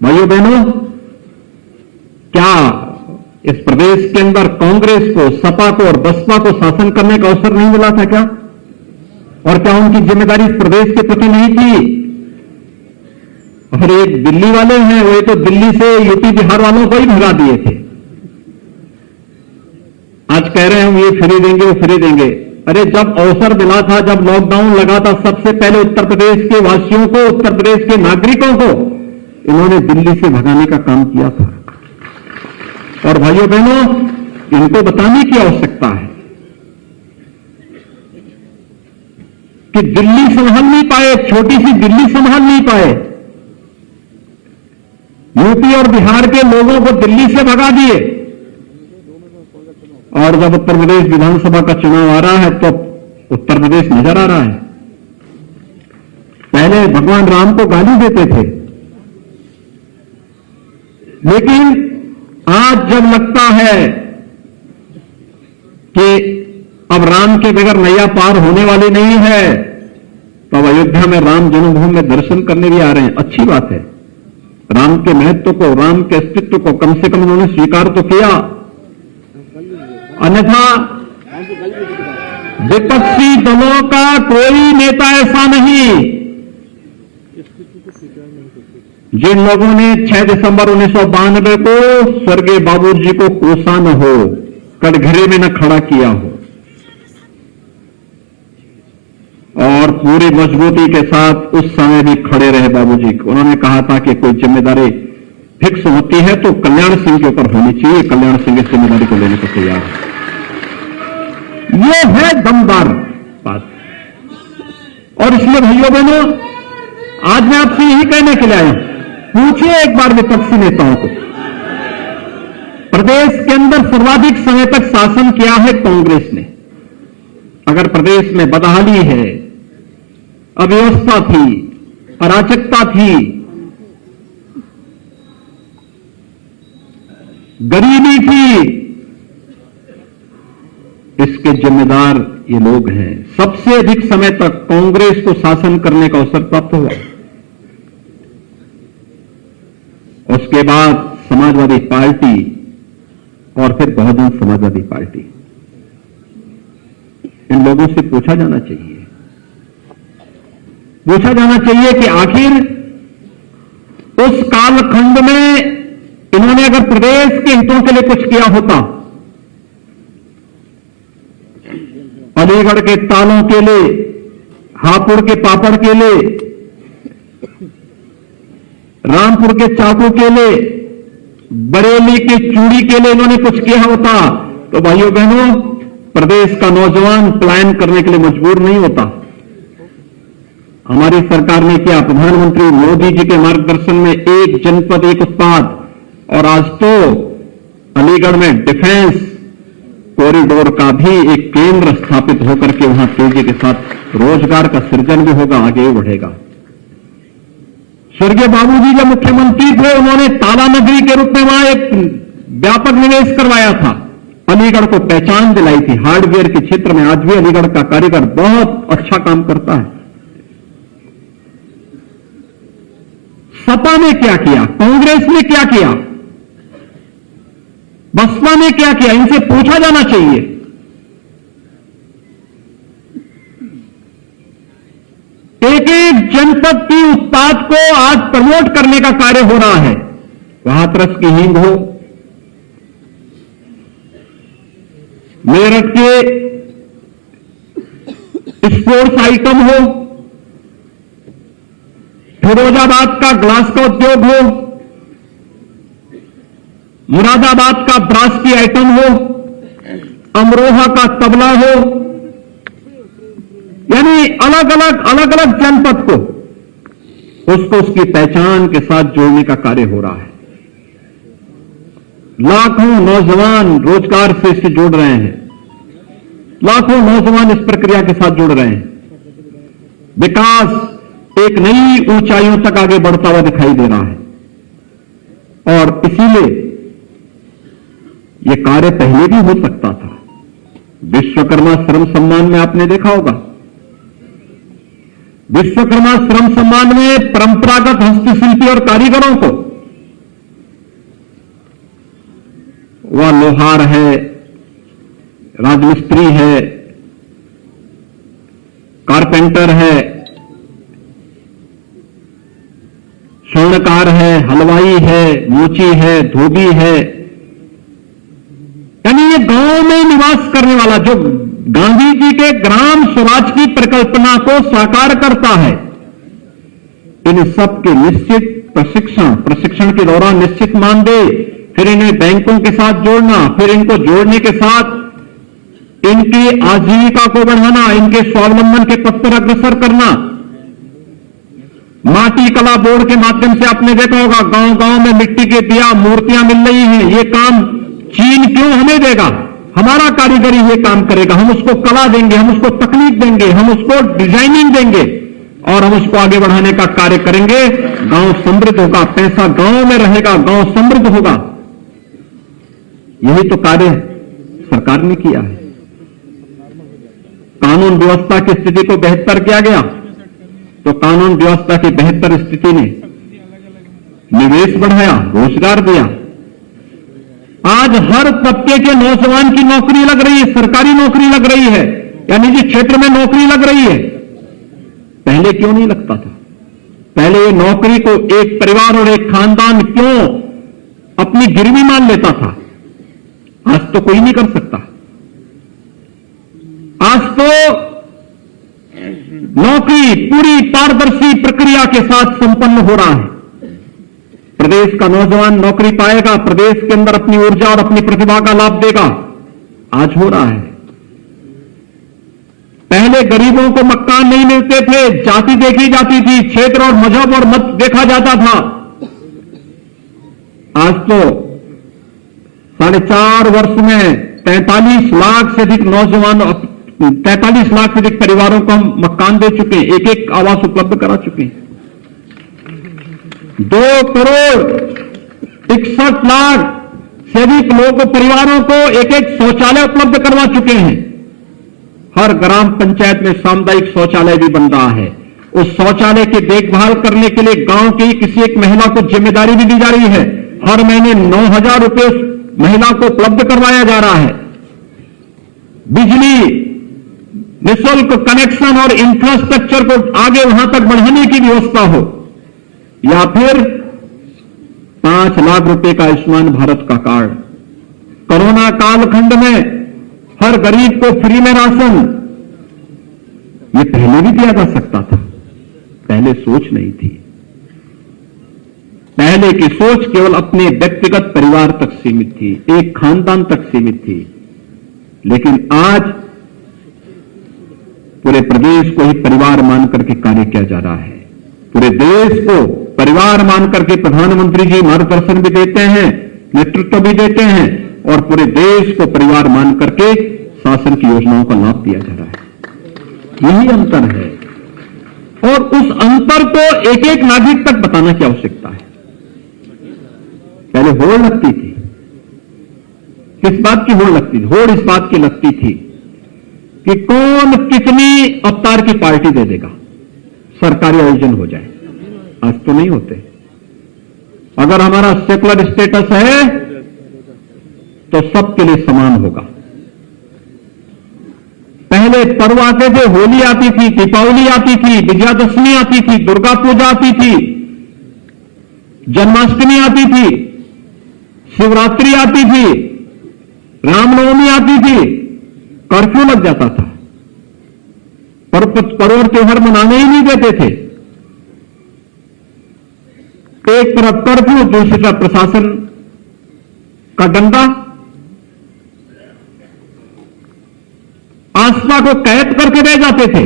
भाइयों बहनों, क्या इस प्रदेश के अंदर कांग्रेस को, सपा को और बसपा को शासन करने का अवसर नहीं मिला था क्या? और क्या उनकी जिम्मेदारी इस प्रदेश के प्रति नहीं थी? और एक दिल्ली वाले हैं, वो तो दिल्ली से यूपी बिहार वालों को ही भगा दिए थे। आज कह रहे हैं हम ये फ्री देंगे, वो फ्री देंगे। अरे जब अवसर मिला था, जब लॉकडाउन लगा था, सबसे पहले उत्तर प्रदेश के वासियों को, उत्तर प्रदेश के नागरिकों को इन्होंने दिल्ली से भगाने का काम किया था। और भाइयों बहनों, इनको बताने की आवश्यकता है कि दिल्ली संभाल नहीं पाए, छोटी सी दिल्ली संभाल नहीं पाए, यूपी और बिहार के लोगों को दिल्ली से भगा दिए। और जब उत्तर प्रदेश विधानसभा का चुनाव आ रहा है तो उत्तर प्रदेश नजर आ रहा है। पहले भगवान राम को गाली देते थे, लेकिन आज जब लगता है कि अब राम के बगैर नैया पार होने वाली नहीं है, तो अब अयोध्या में राम जन्मभूमि में दर्शन करने भी आ रहे हैं। अच्छी बात है, राम के महत्व को, राम के अस्तित्व को कम से कम उन्होंने स्वीकार तो किया। अन्यथा विपक्षी दलों का कोई नेता ऐसा नहीं जिन लोगों ने 6 दिसंबर 1992 को स्वर्गीय बाबूजी को कोसा न हो, कटघरे में न खड़ा किया हो और पूरी मजबूती के साथ उस समय भी खड़े रहे बाबूजी को। उन्होंने कहा था कि कोई जिम्मेदारी फिक्स होती है तो कल्याण सिंह के ऊपर होनी चाहिए। कल्याण सिंह इस जिम्मेदारी को लेने को तैयार है। यह है दमदार बात। और इसलिए भाइयों बहनों, आज मैं आपसे यही कहने के लिए आया हूं, पूछिए एक बार विपक्षी नेताओं को, प्रदेश के अंदर सर्वाधिक समय तक शासन किया है कांग्रेस ने। अगर प्रदेश में बदहाली है, अव्यवस्था थी, अराजकता थी, गरीबी थी, इसके जिम्मेदार ये लोग हैं। सबसे अधिक समय तक कांग्रेस को शासन करने का अवसर प्राप्त हुआ। उसके बाद समाजवादी पार्टी और फिर बहुजन समाजवादी पार्टी। इन लोगों से पूछा जाना चाहिए कि आखिर उस कालखंड में इन्होंने अगर प्रदेश के हितों के लिए कुछ किया होता, अलीगढ़ के तालों के लिए, हापुड़ के पापड़ के लिए, रामपुर के चाकू के लिए, बरेली की चूड़ी के लिए इन्होंने कुछ किया होता, तो भाइयों बहनों, प्रदेश का नौजवान पलायन करने के लिए मजबूर नहीं होता। हमारी सरकार ने किया, प्रधानमंत्री मोदी जी के मार्गदर्शन में एक जनपद एक उत्पाद, और आज तो अलीगढ़ में डिफेंस कॉरिडोर का भी एक केंद्र स्थापित होकर के वहां तेजी के साथ रोजगार का सृजन भी होगा, आगे भी बढ़ेगा। स्वर्गीय बाबूजी जब मुख्यमंत्री थे, उन्होंने ताला नगरी के रूप में वहां एक व्यापक निवेश करवाया था, अलीगढ़ को पहचान दिलाई थी हार्डवेयर के क्षेत्र में। आज भी अलीगढ़ का कारीगर बहुत अच्छा काम करता है। सपा ने क्या किया, कांग्रेस ने क्या किया, बसपा ने क्या किया, इनसे पूछा जाना चाहिए। एक एक जनपद की उत्पाद को आज प्रमोट करने का कार्य हो रहा है। वहां हाथरस की हींग हो, मेरठ के स्पोर्ट्स आइटम हो, फिरोजाबाद का ग्लास का उद्योग हो, मुरादाबाद का ब्रास की आइटम हो, अमरोहा का तबला हो, यानी अलग अलग जनपद को उसको उसकी पहचान के साथ जोड़ने का कार्य हो रहा है। लाखों नौजवान रोजगार से इससे जुड़ रहे हैं, लाखों नौजवान इस प्रक्रिया के साथ जुड़ रहे हैं। विकास एक नई ऊंचाइयों तक आगे बढ़ता हुआ दिखाई दे रहा है। और इसीलिए यह कार्य पहले भी हो सकता था। विश्वकर्मा श्रम सम्मान में आपने देखा होगा, विश्वकर्मा श्रम सम्मान में परंपरागत हस्तशिल्पी और कारीगरों को वह लोहार है, राजमिस्त्री है, कारपेंटर है, स्वर्णकार है, हलवाई है, मोची है, धोबी है, यानी ये गांव में निवास करने वाला जो गांधी जी के ग्राम स्वराज की परिकल्पना को साकार करता है, इन सब के निश्चित प्रशिक्षण के दौरान निश्चित मानदेय, फिर इन्हें बैंकों के साथ जोड़ना, फिर इनको जोड़ने के साथ इनकी आजीविका को बढ़ाना, इनके स्वावलंबन के पथ पर अग्रसर करना। माटी कला बोर्ड के माध्यम से आपने देखा होगा गांव गांव में मिट्टी के दिया मूर्तियां मिल रही हैं। ये काम चीन क्यों हमें देगा? हमारा कारीगरी ये काम करेगा, हम उसको कला देंगे, हम उसको तकनीक देंगे, हम उसको डिजाइनिंग देंगे और हम उसको आगे बढ़ाने का कार्य करेंगे। गांव समृद्ध होगा, पैसा गांव में रहेगा, गांव समृद्ध होगा। यही तो कार्य सरकार ने किया है। कानून व्यवस्था की स्थिति को बेहतर किया गया तो कानून व्यवस्था की बेहतर स्थिति ने निवेश बढ़ाया, रोजगार दिया। आज हर तबके के नौजवान की नौकरी लग रही है, सरकारी नौकरी लग रही है या निजी क्षेत्र में नौकरी लग रही है। पहले क्यों नहीं लगता था? पहले ये नौकरी को एक परिवार और एक खानदान क्यों अपनी गिरवी मान लेता था? आज तो कोई नहीं कर सकता। आज तो नौकरी पूरी पारदर्शी प्रक्रिया के साथ संपन्न हो रहा है। प्रदेश का नौजवान नौकरी पाएगा, प्रदेश के अंदर अपनी ऊर्जा और अपनी प्रतिभा का लाभ देगा। आज हो रहा है। पहले गरीबों को मकान नहीं मिलते थे, जाति देखी जाती थी, क्षेत्र और मजहब और मत देखा जाता था। आज तो 4.5 वर्ष में 43 लाख से अधिक नौजवान, 43 लाख से अधिक परिवारों को हम मकान दे चुके हैं, एक एक आवास उपलब्ध करा चुके हैं। 2 करोड़ 61 लाख से अधिक लोगों परिवारों को एक एक शौचालय उपलब्ध करवा चुके हैं। हर ग्राम पंचायत में सामुदायिक शौचालय भी बन रहा है। उस शौचालय की देखभाल करने के लिए गांव की किसी एक महिला को जिम्मेदारी भी दी जा रही है। हर महीने 9,000 रुपए उस महिला को उपलब्ध करवाया जा रहा है। बिजली निःशुल्क कनेक्शन और इंफ्रास्ट्रक्चर को आगे वहां तक बढ़ाने की व्यवस्था हो, या फिर 5 लाख रुपए का आयुष्मान भारत का कार्ड। कोरोना कालखंड में हर गरीब को फ्री में राशन, ये पहले भी दिया जा सकता था। पहले सोच नहीं थी। पहले की सोच केवल अपने व्यक्तिगत परिवार तक सीमित थी, एक खानदान तक सीमित थी। लेकिन आज पूरे प्रदेश को ही परिवार मान करके कार्य किया जा रहा है। पूरे देश को परिवार मान करके प्रधानमंत्री जी मार्गदर्शन भी देते हैं, नेतृत्व भी देते हैं और पूरे देश को परिवार मान करके शासन की योजनाओं का लाभ दिया जा रहा है। यही अंतर है और उस अंतर को एक एक नागरिक तक बताना की आवश्यकता है। पहले होड़ लगती थी। किस बात की होड़ लगती थी? होड़ इस बात की लगती थी कि कौन कितनी अवतार की पार्टी दे देगा, सरकारी आयोजन हो जाए। आज तो नहीं होते। अगर हमारा सेकुलर स्टेटस है तो सबके लिए समान होगा। पहले पर्व आते थे, होली आती थी, दीपावली आती थी, विजयादशमी आती थी, दुर्गा पूजा आती थी, जन्माष्टमी आती थी, शिवरात्रि आती थी, रामनवमी आती थी, कर्फ्यू लग जाता था। पर्व और त्योहार मनाने ही नहीं देते थे। एक तरफ कर्फ्यू, दूसरी तरफ प्रशासन का डंडा। आस्था को कैद करके रह जाते थे।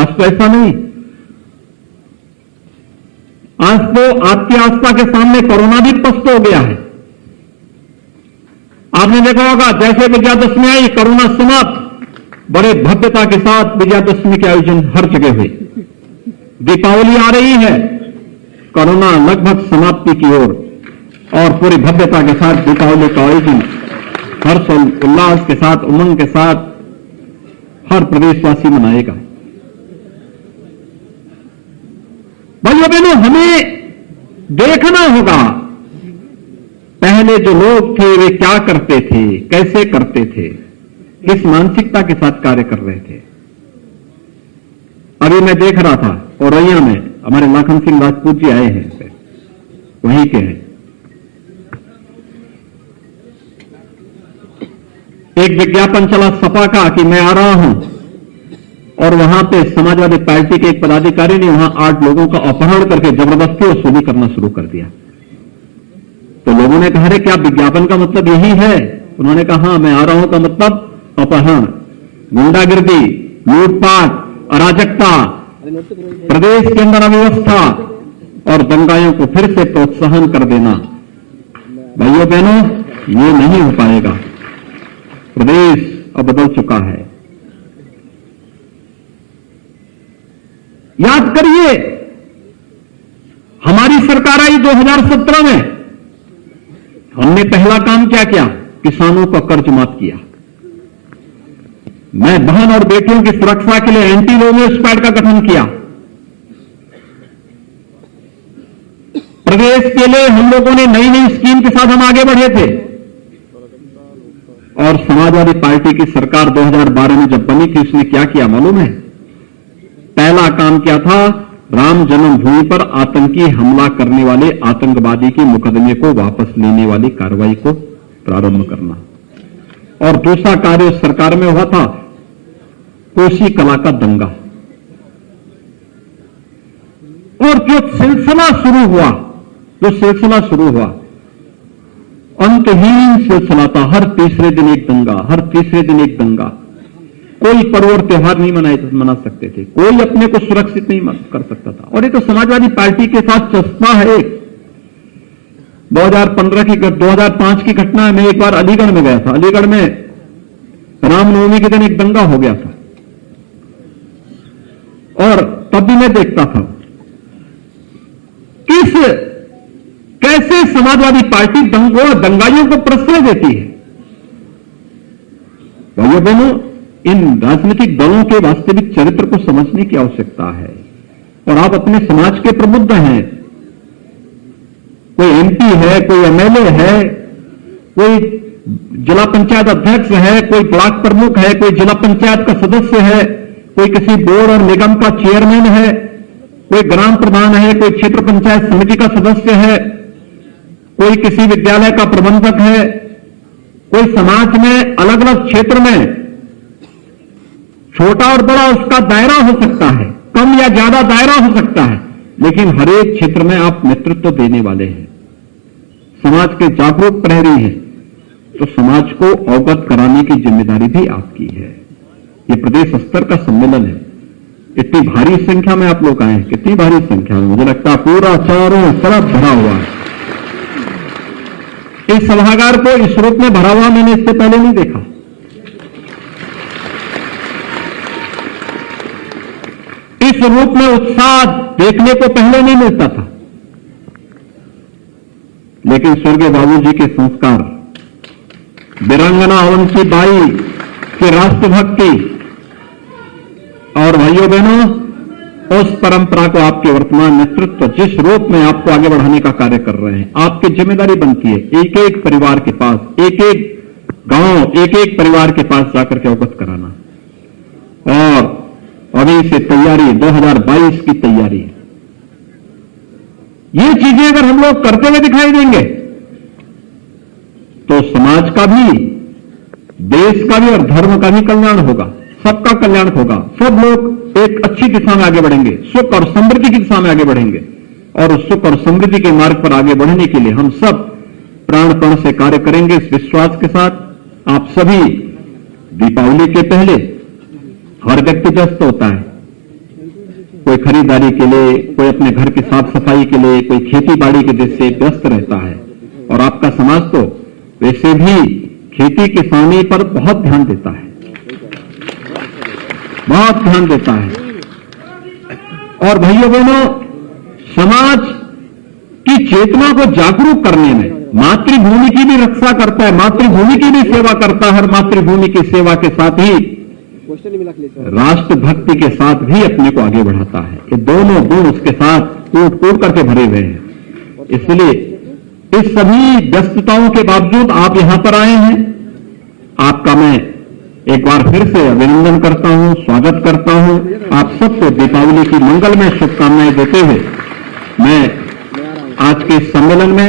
आज तो ऐसा नहीं। आज तो आपकी आस्था के सामने कोरोना भी पस्त हो गया है। आपने देखा होगा जैसे विजयादशमी आई, कोरोना समाप्त, बड़े भव्यता के साथ विजयादशमी के आयोजन हर जगह हुए। दीपावली आ रही है, कोरोना लगभग समाप्ति की ओर और पूरी भव्यता के साथ दीपावली का आयोजन हर्ष उल्लास के साथ, उमंग के साथ हर प्रदेशवासी मनाएगा। भाइयों बहनों, हमें देखना होगा। पहले पहले जो लोग थे वे क्या करते थे, कैसे करते थे, किस मानसिकता के साथ कार्य कर रहे थे। अभी मैं देख रहा था औरैया में हमारे लाखन सिंह राजपूत जी आए हैं, वहीं के हैं। एक विज्ञापन चला सपा का कि मैं आ रहा हूं, और वहां पे समाजवादी पार्टी के एक पदाधिकारी ने वहां 8 लोगों का अपहरण करके जबरदस्ती वसूली करना शुरू कर दिया। तो लोगों ने कहा, क्या विज्ञापन का मतलब यही है? उन्होंने कहा, हाँ, मैं आ रहा हूं का मतलब अपहरण, गुंडागिर्दी, लूटपाट, अराजकता, प्रदेश के अंदर अव्यवस्था और दंगाइयों को फिर से प्रोत्साहन कर देना। भाइयों बहनों, ये नहीं हो पाएगा। प्रदेश अब बदल चुका है। याद करिए, हमारी सरकार आई 2017 में, हमने पहला काम क्या किया? किसानों का कर्ज माफ किया। मैं बहन और बेटियों की सुरक्षा के लिए एंटी लोगो स्क्वाड का गठन किया। प्रदेश के लिए हम लोगों ने नई नई स्कीम के साथ हम आगे बढ़े थे। और समाजवादी पार्टी की सरकार 2012 में जब बनी थी, उसने क्या किया मालूम है? पहला काम क्या था? राम जन्मभूमि पर आतंकी हमला करने वाले आतंकवादी के मुकदमे को वापस लेने वाली कार्रवाई को प्रारंभ करना। और दूसरा कार्य उस सरकार में हुआ था कोसी कला का दंगा। और जो सिलसिला शुरू हुआ अंतहीन सिलसिला था। हर तीसरे दिन एक दंगा, हर तीसरे दिन एक दंगा। कोई पर्व और त्योहार नहीं मना सकते थे, कोई अपने को सुरक्षित नहीं कर सकता था। और ये तो समाजवादी पार्टी के साथ चस्पा है। 2005 की घटना है। मैं एक बार अलीगढ़ में गया था। अलीगढ़ में रामनवमी के दिन एक दंगा हो गया था, और तब भी मैं देखता था कैसे समाजवादी पार्टी दंगाइयों को प्रश्रय देती है। भाइयों बहनों, इन राजनीतिक दलों के वास्तविक चरित्र को समझने की आवश्यकता है। और आप अपने समाज के प्रबुद्ध हैं। कोई एमपी है, कोई एमएलए है, कोई जिला पंचायत अध्यक्ष है, कोई ब्लॉक प्रमुख है, कोई जिला पंचायत का सदस्य है, कोई किसी बोर्ड और निगम का चेयरमैन है, कोई ग्राम प्रधान है, कोई क्षेत्र पंचायत समिति का सदस्य है, कोई किसी विद्यालय का प्रबंधक है, कोई समाज में अलग अलग क्षेत्र में छोटा और बड़ा उसका दायरा हो सकता है, कम या ज्यादा दायरा हो सकता है, लेकिन हर एक क्षेत्र में आप नेतृत्व देने वाले हैं, समाज के जागरूक प्रहरी हैं। तो समाज को अवगत कराने की जिम्मेदारी भी आपकी है। ये प्रदेश स्तर का सम्मेलन है। इतनी भारी संख्या में आप लोग आए हैं, कितनी भारी संख्या में, मुझे लगता है पूरा चारों तरफ भरा हुआ है। इस सभागार को इस रूप में भरा हुआ मैंने इससे पहले नहीं देखा। इस रूप में उत्साह देखने को पहले नहीं मिलता था। लेकिन स्वर्गीय बाबूजी के संस्कार, वीरांगना अवंती बाई की राष्ट्रभक्ति और भाइयों बहनों, उस परंपरा को आपके वर्तमान नेतृत्व जिस रूप में आपको आगे बढ़ाने का कार्य कर रहे हैं, आपकी जिम्मेदारी बनती है एक एक परिवार के पास, एक एक गांव, एक एक परिवार के पास जाकर के अवगत कराना। और अभी से तैयारी, 2022 की तैयारी, ये चीजें अगर हम लोग करते हुए दिखाई देंगे तो समाज का भी, देश का भी और धर्म का भी कल्याण होगा, सबका कल्याण होगा। सब लोग एक अच्छी दिशा में आगे बढ़ेंगे, सुख और समृद्धि की दिशा में आगे बढ़ेंगे। और उस सुख और समृद्धि के मार्ग पर आगे बढ़ने के लिए हम सब प्राणपण से कार्य करेंगे। इस विश्वास के साथ आप सभी, दीपावली के पहले हर व्यक्ति व्यस्त होता है, कोई खरीदारी के लिए, कोई अपने घर की साफ सफाई के लिए, कोई खेती बाड़ी के दृष्टि से व्यस्त रहता है। और आपका समाज तो वैसे भी खेती किसानी पर बहुत ध्यान देता है, बहुत ध्यान देता है। और भाइयों बहनों, समाज की चेतना को जागरूक करने में मातृभूमि की भी रक्षा करता है, मातृभूमि की भी सेवा करता है, और मातृभूमि की सेवा के साथ ही राष्ट्रभक्ति के साथ भी अपने को आगे बढ़ाता है। ये दोनों गुण उसके साथ कूट कूट करके भरे हुए हैं। इसलिए इस सभी व्यस्तताओं के बावजूद आप यहां पर आए हैं। आपका मैं एक बार फिर से अभिनंदन करता हूं, स्वागत करता हूं। आप सबको दीपावली की मंगलमय शुभकामनाएं देते हुए मैं आज के इस सम्मेलन में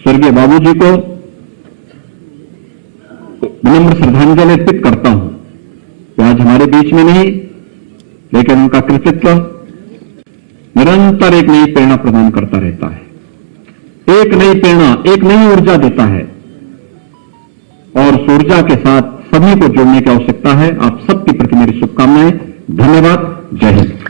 स्वर्गीय बाबूजी को विनम्र श्रद्धांजलि अर्पित करता हूं। वो आज हमारे बीच में नहीं, लेकिन उनका कृतित्व निरंतर एक नई प्रेरणा प्रदान करता रहता है, एक नई प्रेरणा, एक नई ऊर्जा देता है, और उस ऊर्जा के साथ सभी को जोड़ने की आवश्यकता है। आप सबके प्रति मेरी शुभकामनाएं। धन्यवाद। जय हिंद।